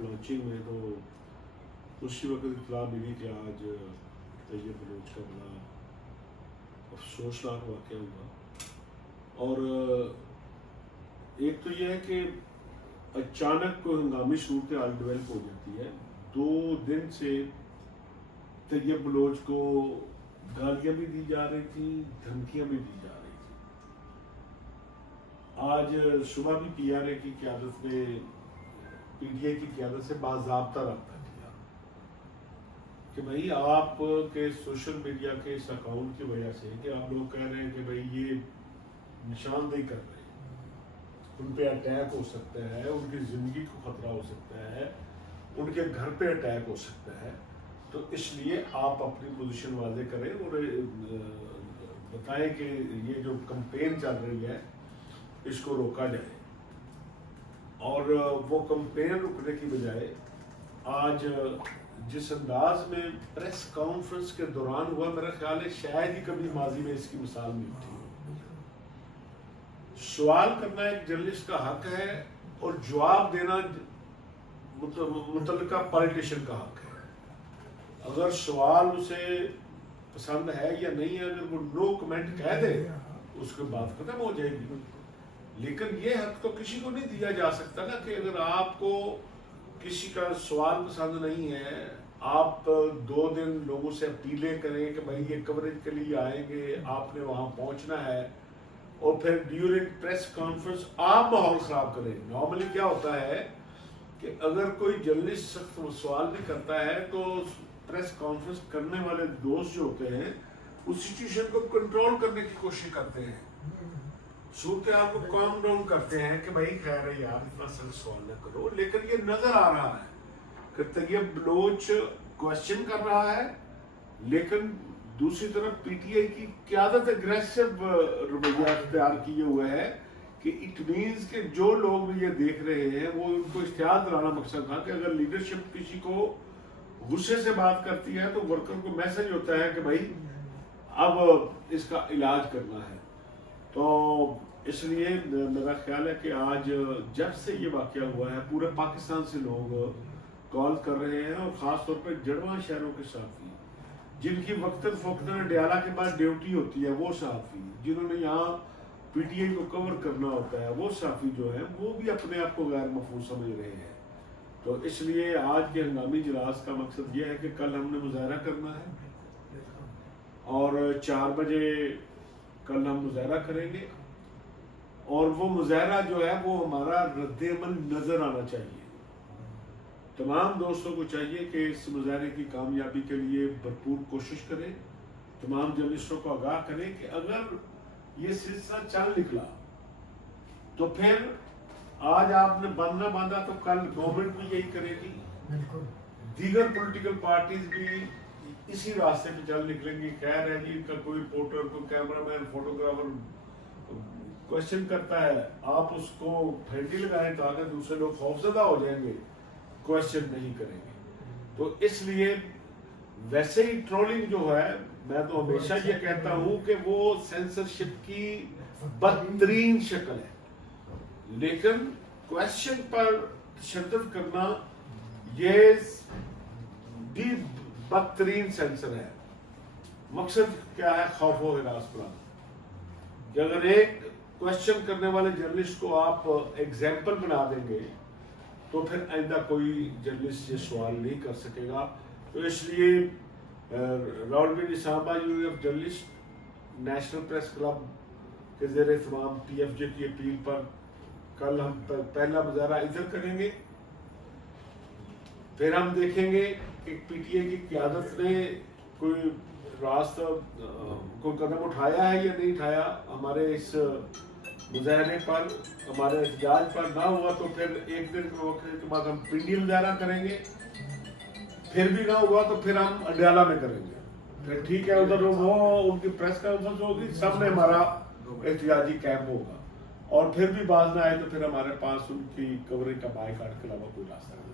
Launching में, तो उसी वक्त इत्तला मिली कि आज तैयब बलोच का बड़ा अफसोसनाक वाक़या हुआ। और एक तो यह है कि अचानक कोई हंगामी सूरत हाल डेवलप हो जाती है। 2 दिन से तैयब बलोच को गालियाँ भी दी जा रही थी, धमकियाँ भी दी जा रही थी। आज सुबह भी PRA की क़यादत ने PTI की क़यादत से बाज़ाब्ता रब्ता किया कि भाई आप के सोशल मीडिया के इस अकाउंट की वजह से कि आप लोग कह रहे हैं कि भाई ये निशानदेही कर रहे हैं, उन पे अटैक हो सकता है, उनकी ज़िंदगी को ख़तरा हो सकता है, उनके घर पे अटैक हो सकता है, तो इसलिए आप अपनी पोजीशन वाज़े करें और बताएं कि ये जो कैंपेन चल रही है इसको रोका जाए। और वो कैंपेन रुकने की बजाय आज जिस अंदाज में प्रेस कॉन्फ्रेंस के दौरान हुआ, मेरा ख्याल है शायद ही कभी माजी में इसकी मिसाल नहीं थी। सवाल करना एक जर्नलिस्ट का हक है और जवाब देना मुतल्लिका पॉलिटिशियन का हक है। अगर सवाल उसे पसंद है या नहीं है, अगर वो नो कमेंट कह दे उसके बाद खत्म हो जाएगी। लेकिन ये हक तो किसी को नहीं दिया जा सकता ना कि अगर आपको किसी का सवाल पसंद नहीं है, आप 2 दिन लोगों से अपीलें करें कि भाई ये कवरेज के लिए आएंगे, आपने वहाँ पहुँचना है, और फिर ड्यूरिंग प्रेस कॉन्फ्रेंस आप माहौल ख़राब करें। नॉर्मली क्या होता है कि अगर कोई जर्नलिस्ट सख्त सवाल भी करता है तो प्रेस कॉन्फ्रेंस करने वाले दोस्त जो होते हैं उस सिचुएशन को कंट्रोल करने की कोशिश करते हैं, सूरत हाल को काम डाउन करते हैं कि भाई खैर है यार इतना सख्त सवाल न करो। लेकिन ये नजर आ रहा है कि तैयब बलोच क्वेश्चन कर रहा है, लेकिन दूसरी तरफ PTI की क़यादत एग्रेसिव रवैया इख्तियार किए हुए है कि इट मीन्स कि जो लोग भी ये देख रहे हैं वो उनको इश्तिहार दिलाना मकसद था कि अगर लीडरशिप किसी को गुस्से से बात करती है तो वर्कर को मैसेज होता है कि भाई अब इसका इलाज करना है। तो इसलिए मेरा ख्याल है कि आज जब से ये वाक़या हुआ है पूरे पाकिस्तान से लोग कॉल कर रहे हैं, और ख़ास तौर पर जड़वा शहरों के साथी जिनकी वक्तन फ़ौक्तन डयाला के बाद ड्यूटी होती है, वो साथी जिन्होंने यहाँ PTI को कवर करना होता है, वो साथी जो है वो भी अपने आप को गैर महफूज समझ रहे हैं। तो इसलिए आज के हंगामी इजलास का मकसद ये है कि कल हमने मुजाहरा करना है और 4 बजे कल हम मुजाहरा करेंगे, और वो मुजाहरा जो है वो हमारा रद्द-ए-अमल नजर आना चाहिए। तमाम दोस्तों को चाहिए कि इस मुजाहरे की कामयाबी के लिए भरपूर कोशिश करें, तमाम जर्नलिस्टों को आगाह करें कि अगर ये सिलसिला चल निकला तो फिर आज आपने बांधा बांधा तो कल गवर्नमेंट भी यही करेगी, दीगर पॉलिटिकल पार्टीज भी इसी रास्ते पे चल निकलेंगी। खैर है जी, इनका कोई रिपोर्टर, कोई कैमरामैन, फोटोग्राफर क्वेश्चन करता है, आप उसको फेंटी लगाएं ताकि दूसरे लोग खौफजदा हो जाएंगे, क्वेश्चन नहीं करेंगे। तो इसलिए वैसे ही ट्रोलिंग जो है, मैं तो हमेशा ये कहता हूं कि वो सेंसरशिप की बदतरीन शक्ल है, लेकिन क्वेश्चन पर तशद्दुद करना ये भी बदतरीन सेंसर है। मकसद क्या है? खौफ व हिरास बढ़ाना। कि अगर एक क्वेश्चन करने वाले जर्नलिस्ट को आप एग्जाम्पल बना देंगे तो फिर आइंदा कोई जर्नलिस्ट ये सवाल नहीं कर सकेगा। तो इसलिए रावलपिंडी साहबा union of journalist national press club के ज़ेरे तमाम TFJ की अपील पर कल हम पहला मुजाहरा इधर करेंगे। फिर हम देखेंगे कि PTI की क़यादत ने कोई रास्ता कोई कदम उठाया है या नहीं उठाया हमारे इस मुजाहरे पर, हमारे एहतजाज पर। ना हुआ तो फिर एक दिन के बाद हम पिंडी मुजाहरा करेंगे, फिर भी ना हुआ तो फिर हम अडयाला में करेंगे। फिर ठीक है, उधर वो उनकी प्रेस कॉन्फ्रेंस होगी, सामने हमारा एहतजाजी कैंप होगा, और फिर भी बात ना आए तो फिर हमारे पास उनकी कवरेज का बाइकाट के अलावा कोई रास्ता नहीं।